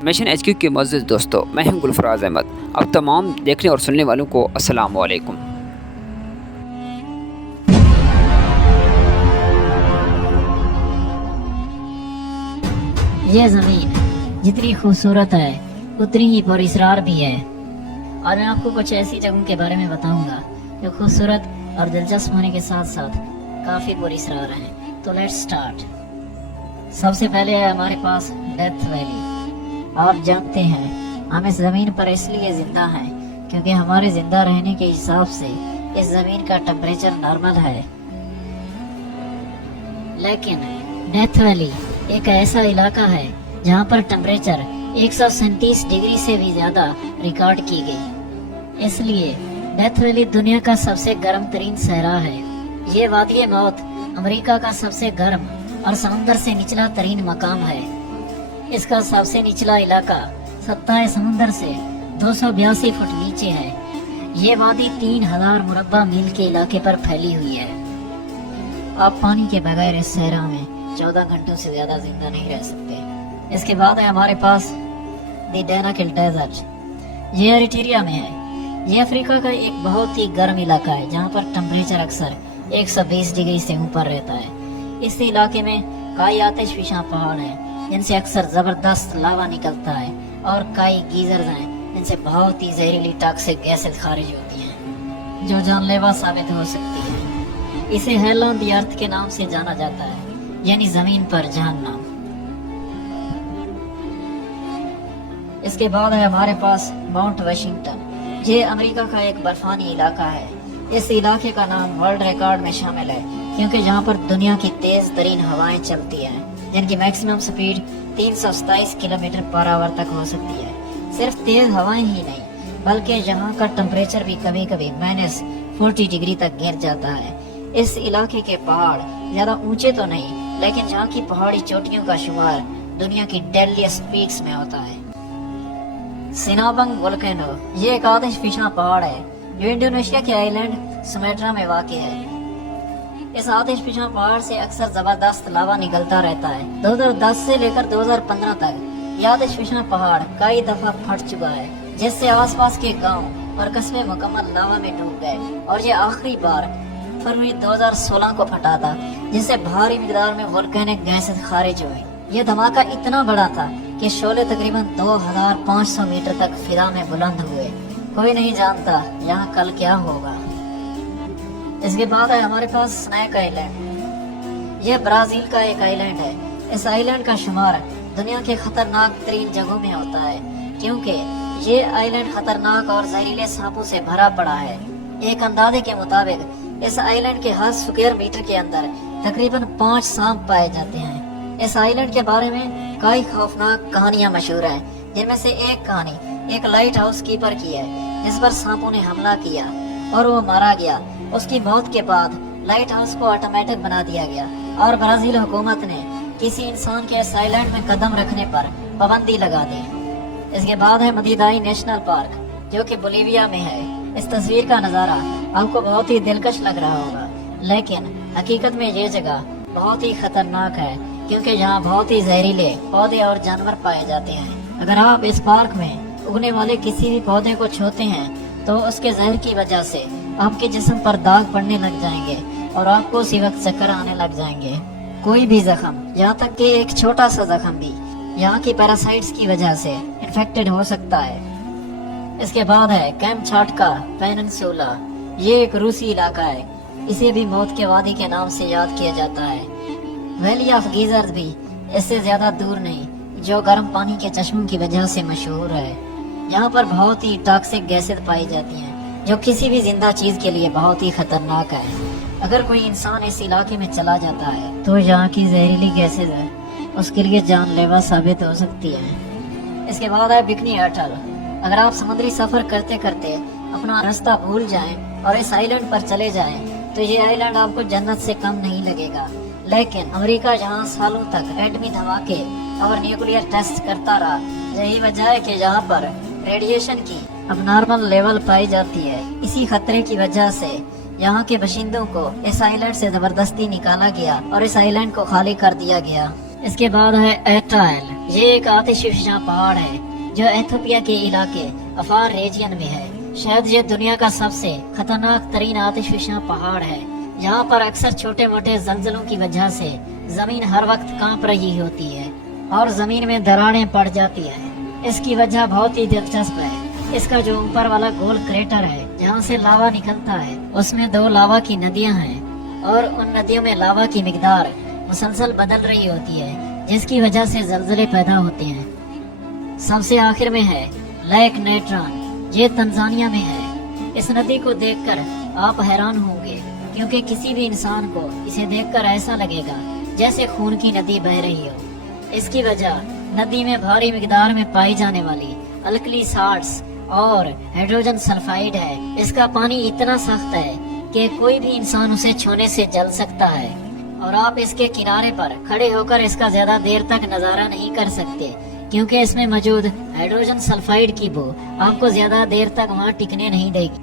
Mission HQ के मुअज़्ज़िज़ दोस्तों, मैं हूं गुलफराज अहमद। अब तमाम देखने और सुनने वालों को अस्सलाम वालेकुम। ये ज़मीन जितनी खूबसूरत है उतनी ही पुरअसरार भी है। और मैं आपको कुछ ऐसी जगहों के बारे में बताऊंगा जो खूबसूरत और दिलचस्प होने के साथ साथ काफ़ी पुरअसरार हैं। तो लेट्स स्टार्ट। सबसे पहले है हमारे पास डेथ वैली। आप जानते हैं हम इस ज़मीन पर इसलिए ज़िंदा हैं क्योंकि हमारे ज़िंदा रहने के हिसाब से इस ज़मीन का टेम्परेचर नॉर्मल है। लेकिन डेथ वैली एक ऐसा इलाका है जहाँ पर टेम्परेचर 137 डिग्री से भी ज़्यादा रिकॉर्ड की गई। इसलिए डेथ वैली दुनिया का सबसे गर्म तरीन सहरा है। ये वादी मौत अमेरिका का सबसे गर्म और समुंदर से निचला तरीन मकाम है। इसका सबसे निचला इलाका सतह समुंदर से 282 फुट नीचे है। ये वादी 3000 मुरब्बा मील के इलाके पर फैली हुई है। आप पानी के बगैर इस सहरा में 14 घंटों से ज्यादा जिंदा नहीं रह सकते। इसके बाद है हमारे पास द डेनाकिल डेजर्ट। ये एरिट्रिया में है। ये अफ्रीका का एक बहुत ही गर्म इलाका है जहाँ पर टेम्परेचर अक्सर 120 डिग्री से ऊपर रहता है। इस इलाके में कई आतिशफिशा पहाड़ हैं जिनसे अक्सर जबरदस्त लावा निकलता है और कई गीजर्स हैं जिनसे बहुत ही जहरीली टॉक्सिक गैसेस खारिज होती हैं जो जानलेवा साबित हो सकती है। इसे हेल ऑन द अर्थ के नाम से जाना जाता है, यानी जमीन पर जहन्नम। इसके बाद है हमारे पास माउंट वाशिंगटन। ये अमेरिका का एक बर्फानी इलाका है। इस इलाके का नाम वर्ल्ड रिकॉर्ड में शामिल है क्योंकि यहाँ पर दुनिया की तेज तरीन हवाएं चलती हैं जिनकी maximum speed 327 kilometre per hour तक हो सकती है। सिर्फ तेज हवाएं ही नहीं बल्कि यहाँ का टेम्परेचर भी कभी कभी -40 डिग्री तक गिर जाता है। इस इलाके के पहाड़ ज्यादा ऊंचे तो नहीं, लेकिन यहाँ की पहाड़ी चोटियों का शुमार दुनिया की डेडलीस्ट पीक्स में होता है। सिनाबंग वोल्केनो ये एक आतिशफिशा पहाड़ है जो इंडोनेशिया के आइलैंड सुमेट्रा में वाक़ है। इस आतिशफिशा पहाड़ से अक्सर जबरदस्त लावा निकलता रहता है। 2010 से लेकर 2015 तक यह आतिशफिशा पहाड़ कई दफा फट चुका है जिससे आसपास के गांव और कस्बे मुकम्मल लावा में डूब गए और ये आखिरी बार फरवरी 2016 को फटा था जिससे भारी मिकदार में वोल्केनिक गैसेस खारिज हुई। यह धमाका इतना बड़ा था कि शोले तकरीबन 2500 मीटर तक फिजा में बुलंद हुए। कोई नहीं जानता यहाँ कल क्या होगा। इसके बाद है हमारे पास स्नैक आइलैंड। यह ब्राजील का एक आइलैंड है। इस आइलैंड का शुमार दुनिया के खतरनाक तरीन जगहों में होता है क्योंकि ये आइलैंड खतरनाक और जहरीले सांपों से भरा पड़ा है। एक अंदाजे के मुताबिक इस आइलैंड के हर स्क्वायर मीटर के अंदर तकरीबन 5 सांप पाए जाते हैं। इस आइलैंड के बारे में कई खौफनाक कहानियां मशहूर हैं, जिनमें से एक कहानी एक लाइट हाउस कीपर की है जिस पर सांपों ने हमला किया और वो मारा गया। उसकी मौत के बाद लाइट हाउस को ऑटोमेटिक बना दिया गया और ब्राजील हुकूमत ने किसी इंसान के इस आइलैंड में कदम रखने पर पाबंदी लगा दी। इसके बाद है मदीदाई नेशनल पार्क जो कि बोलीविया में है। इस तस्वीर का नज़ारा आपको बहुत ही दिलकश लग रहा होगा, लेकिन हकीकत में ये जगह बहुत ही खतरनाक है क्योंकि यहाँ बहुत ही जहरीले पौधे और जानवर पाए जाते हैं। अगर आप इस पार्क में उगने वाले किसी भी पौधे को छूते हैं तो उसके जहर की वजह से आपके जिस्म पर दाग पड़ने लग जाएंगे और आपको उसी वक्त चक्कर आने लग जाएंगे। कोई भी जख्म, यहाँ तक कि एक छोटा सा जख्म भी यहाँ की पैरासाइट्स की वजह से इन्फेक्टेड हो सकता है। इसके बाद है कैमचाटका पेनिनसुला। ये एक रूसी इलाका है। इसे भी मौत के वादी के नाम से याद किया जाता है। वैली ऑफ गीजर्स भी इससे ज्यादा दूर नहीं, जो गर्म पानी के चश्मों की वजह से मशहूर है। यहाँ पर बहुत ही टॉक्सिक गैसेस पाई जाती हैं जो किसी भी जिंदा चीज के लिए बहुत ही खतरनाक है। अगर कोई इंसान इस इलाके में चला जाता है तो यहाँ की जहरीली गैसेस है उसके लिए जानलेवा साबित हो सकती है। इसके बाद है बिकनी अटल। अगर आप समुद्री सफर करते करते अपना रास्ता भूल जाएं और इस आइलैंड पर चले जाएं तो ये आइलैंड आपको जन्नत से कम नहीं लगेगा। लेकिन अमेरिका जहाँ सालों तक एटमी धमाके और न्यूक्लियर टेस्ट करता रहा, यही वजह है कि यहाँ पर रेडिएशन की अबनॉर्मल लेवल पाई जाती है। इसी खतरे की वजह से यहाँ के बाशिंदों को इस आइलैंड से जबरदस्ती निकाला गया और इस आइलैंड को खाली कर दिया गया। اس کے بعد ہے ایٹائل، یہ ایک آتش فشاں پہاڑ ہے جو ایتھوپیا کے علاقے افار ریجین میں ہے۔ شاید یہ دنیا کا سب سے خطرناک ترین آتش فشاں پہاڑ ہے، جہاں پر اکثر چھوٹے موٹے زلزلوں کی وجہ سے زمین ہر وقت کانپ رہی ہوتی ہے اور زمین میں دراڑیں پڑ جاتی ہیں۔ اس کی وجہ بہت ہی دلچسپ ہے۔ اس کا جو اوپر والا گول کریٹر ہے جہاں سے لاوا نکلتا ہے، اس میں 2 لاوا کی ندیاں ہیں اور ان ندیوں میں لاوا کی مقدار مسلسل بدل رہی ہوتی ہے، جس کی وجہ سے زلزلے پیدا ہوتے ہیں۔ سب سے آخر میں ہے لیک نیٹران، یہ تنزانیہ میں ہے۔ اس ندی کو دیکھ کر آپ حیران ہوں گے، کیونکہ کسی بھی انسان کو اسے دیکھ کر ایسا لگے گا جیسے خون کی ندی بہہ رہی ہو۔ اس کی وجہ ندی میں بھاری مقدار میں پائی جانے والی الکلی سالٹس اور ہائیڈروجن سلفائڈ ہے۔ اس کا پانی اتنا سخت ہے کہ کوئی بھی انسان اسے چھونے سے جل سکتا ہے، اور آپ اس کے کنارے پر کھڑے ہو کر اس کا زیادہ دیر تک نظارہ نہیں کر سکتے، کیونکہ اس میں موجود ہائیڈروجن سلفائڈ کی بو آپ کو زیادہ دیر تک وہاں ٹکنے نہیں دے گی۔